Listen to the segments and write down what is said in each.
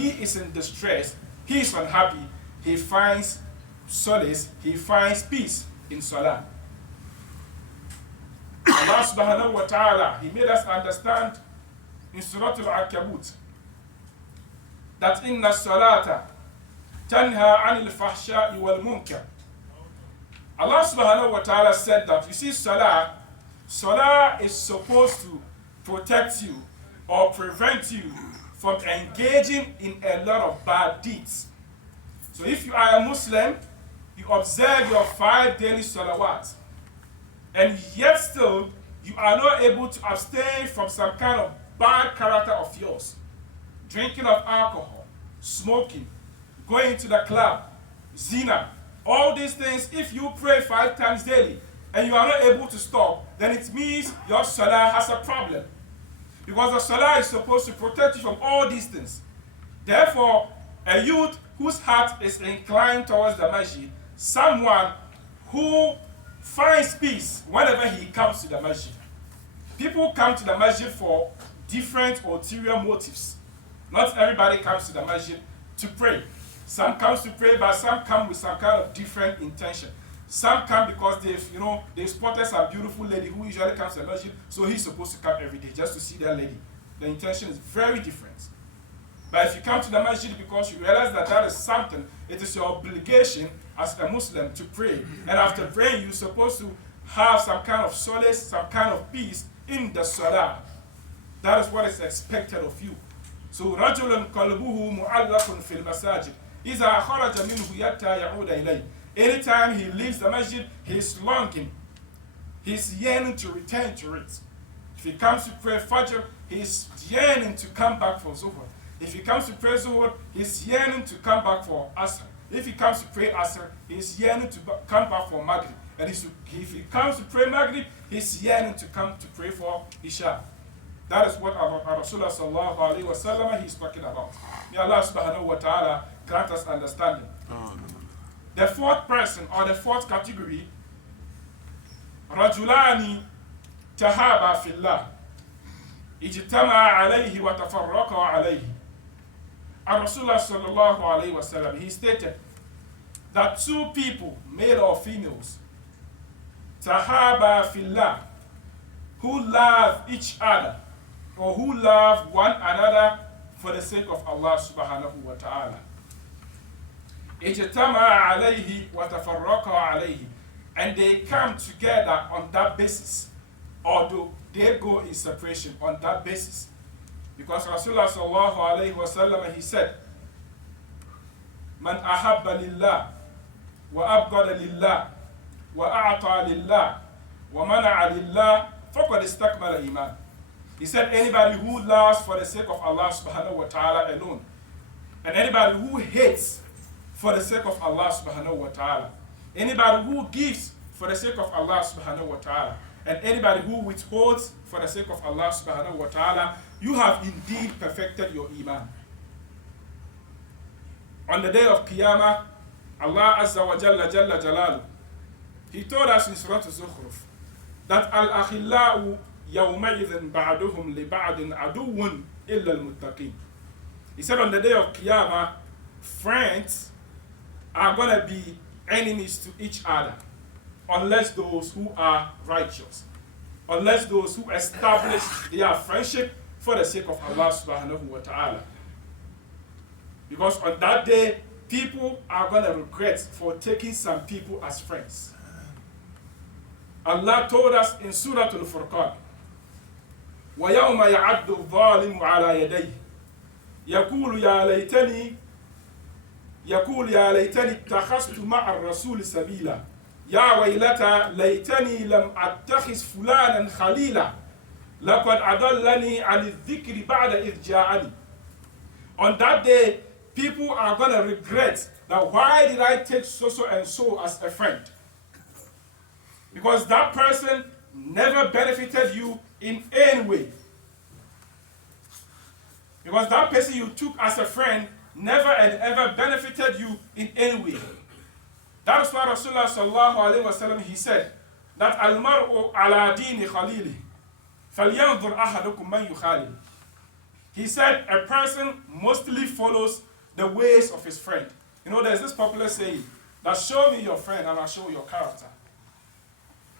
he is in distress, he is unhappy, he finds solace, he finds peace in salah. Allah subhanahu wa ta'ala, he made us understand in Surah Al-Ankabut that inna salata tanha anil fahsha'i wal munkar. Allah subhanahu wa ta'ala said that, you see, salah is supposed to protect you or prevent you from engaging in a lot of bad deeds. So if you are a Muslim, you observe your 5 daily salawat, and yet still you are not able to abstain from some kind of bad character of yours, drinking of alcohol, smoking, going to the club, zina, all these things. If you pray 5 times daily and you are not able to stop, then it means your salah has a problem. Because the salah is supposed to protect you from all these things. Therefore, a youth whose heart is inclined towards the masjid, someone who finds peace whenever he comes to the masjid. People come to the masjid for different ulterior motives. Not everybody comes to the masjid to pray. Some comes to pray, but some come with some kind of different intention. Some come because they've spotted some beautiful lady who usually comes to the masjid, so he's supposed to come every day just to see that lady. The intention is very different. But if you come to the masjid because you realize that that is something, it is your obligation as a Muslim to pray. And after praying, you're supposed to have some kind of solace, some kind of peace in the salah. That is what is expected of you. So رَجُلٌ قَلْبُهُ مُعَلَّقٌ فِي الْمَسَاجِدِ إِذَا خَرَجَ مِنْهُ يَتَّى يَعُودَ إِلَيْهِ. Anytime he leaves the masjid, he's longing. He's yearning to return to it. If he comes to pray Fajr, he's yearning to come back for Zuhr. If he comes to pray Zuhr, he's yearning to come back for Asr. If he comes to pray Asr, he's yearning to come back for Maghrib. And if he comes to pray Maghrib, he's yearning to come to pray for Isha. That is what our Rasulullah sallallahu alayhi wa sallam is talking about. May Allah subhanahu wa ta'ala grant us understanding. The 4th person, or the 4th category, رَجُلَانِ تَهَابَا فِي اللَّهِ اجْتَمَعَ عَلَيْهِ وَتَفَرَّقَا عَلَيْهِ. And Rasulullah sallallahu alayhi wa sallam, he stated that 2 people, male or females, تَهَابَا فِي اللَّهِ, who love each other, or who love one another for the sake of Allah subhanahu wa ta'ala. اجتمع عليه وتفرقا عليه, and they come together on that basis, although they go in separation on that basis. Because Rasulullah sallallahu alayhi wa sallam, he said, من أحب لله وأبغض لله وأعطى لله ومنع لله فقد استكمل الإيمان. He said, anybody who loves for the sake of Allah subhanahu wa ta'ala alone, and anybody who hates for the sake of Allah subhanahu wa ta'ala, anybody who gives for the sake of Allah subhanahu wa ta'ala, and anybody who withholds for the sake of Allah subhanahu wa ta'ala, you have indeed perfected your iman. On the day of Qiyamah, Allah Azza wa Jalla Jalla Jalalu, he told us in Surah Zukhruf that al-akhillau yawma'idhin ba'duhum li ba'din aduwwun illa al-muttaqin. He said on the day of Qiyamah, friends are going to be enemies to each other unless those who are righteous, unless those who establish their friendship for the sake of Allah subhanahu wa ta'ala. Because on that day, people are going to regret for taking some people as friends. Allah told us in Surah Al-Furqan, وَيَوْمَ يَعَدُّ الظَّالِمُ عَلَى يَدَيْهِ يَقُولُ يَا لَيْتَنِي اتَّخَذْتُ مَعَ الرَّسُولِ سَبِيلًا يَا وَيْلَتَى لَيْتَنِي لَمْ أَتَّخِذْ فُلَانًا خَلِيلًا لَقَدْ أَضَلَّنِي عَنِ الذِّكْرِ بَعْدَ إِذْ جَاءَنِي. On that day, people are going to regret that why did I take so and so as a friend? Because that person never benefited you in any way. Because that person you took as a friend never and ever benefited you in any way. That is why Rasulullah sallallahu alayhi wa sallam, he said that al-mar'u ala dini khalili falyanzur ahadukum man yukhalil. He said a person mostly follows the ways of his friend. You know, there's this popular saying that show me your friend and I'll show your character.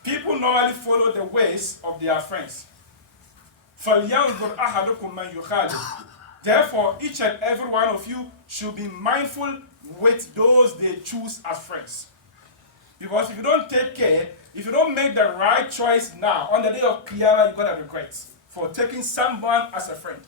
People normally follow the ways of their friends. فَلْيَنْظُرْ أَحَدُكُمْ مَنْ يُخَالِفُ. Therefore, each and every one of you should be mindful with those they choose as friends. Because if you don't take care, if you don't make the right choice now, on the day of Qiyamah, you're going to regret for taking someone as a friend.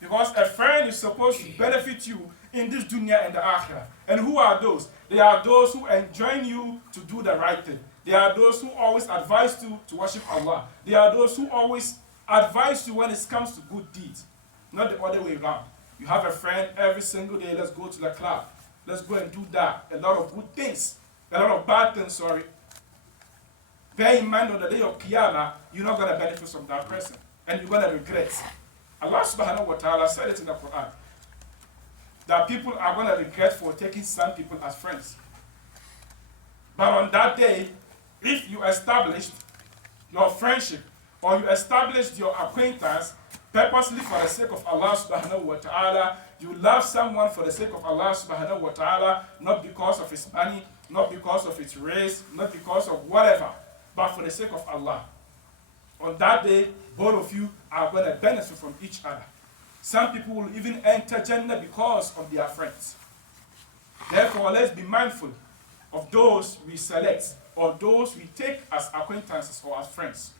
Because a friend is supposed to benefit you in this dunya and the akhirah. And who are those? They are those who enjoin you to do the right thing. They are those who always advise you to worship Allah. They are those who always advise you when it comes to good deeds. Not the other way around. You have a friend every single day, let's go to the club. Let's go and do that. A lot of good things. A lot of bad things, sorry. Bear in mind on the day of Qiyamah, you're not going to benefit from that person. And you're going to regret. Allah subhanahu wa ta'ala said it in the Quran. That people are going to regret for taking some people as friends. But on that day, if you established your friendship or you established your acquaintance purposely for the sake of Allah subhanahu wa ta'ala, you love someone for the sake of Allah subhanahu wa ta'ala, not because of his money, not because of its race, not because of whatever, but for the sake of Allah. On that day, both of you are going to benefit from each other. Some people will even enter Jannah because of their friends. Therefore, let's be mindful of those we select or those we take as acquaintances or as friends.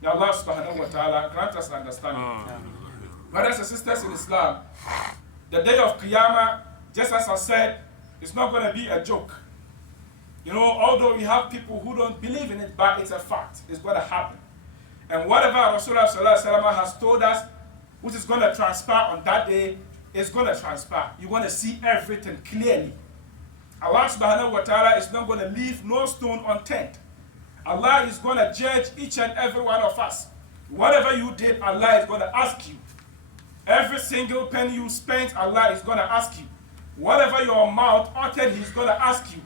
May Allah subhanahu wa ta'ala grant us understanding. Brothers and sisters in Islam, the day of Qiyamah, just as I said, it's not going to be a joke. You know, although we have people who don't believe in it, but it's a fact. It's going to happen. And whatever Rasulullah sallallahu alaihi wasallam has told us, which is going to transpire on that day, is going to transpire. You're going to see everything clearly. Allah subhanahu wa ta'ala is not going to leave no stone unturned. Allah is going to judge each and every one of us. Whatever you did, Allah is going to ask you. Every single penny you spent, Allah is going to ask you. Whatever your mouth uttered, He's going to ask you.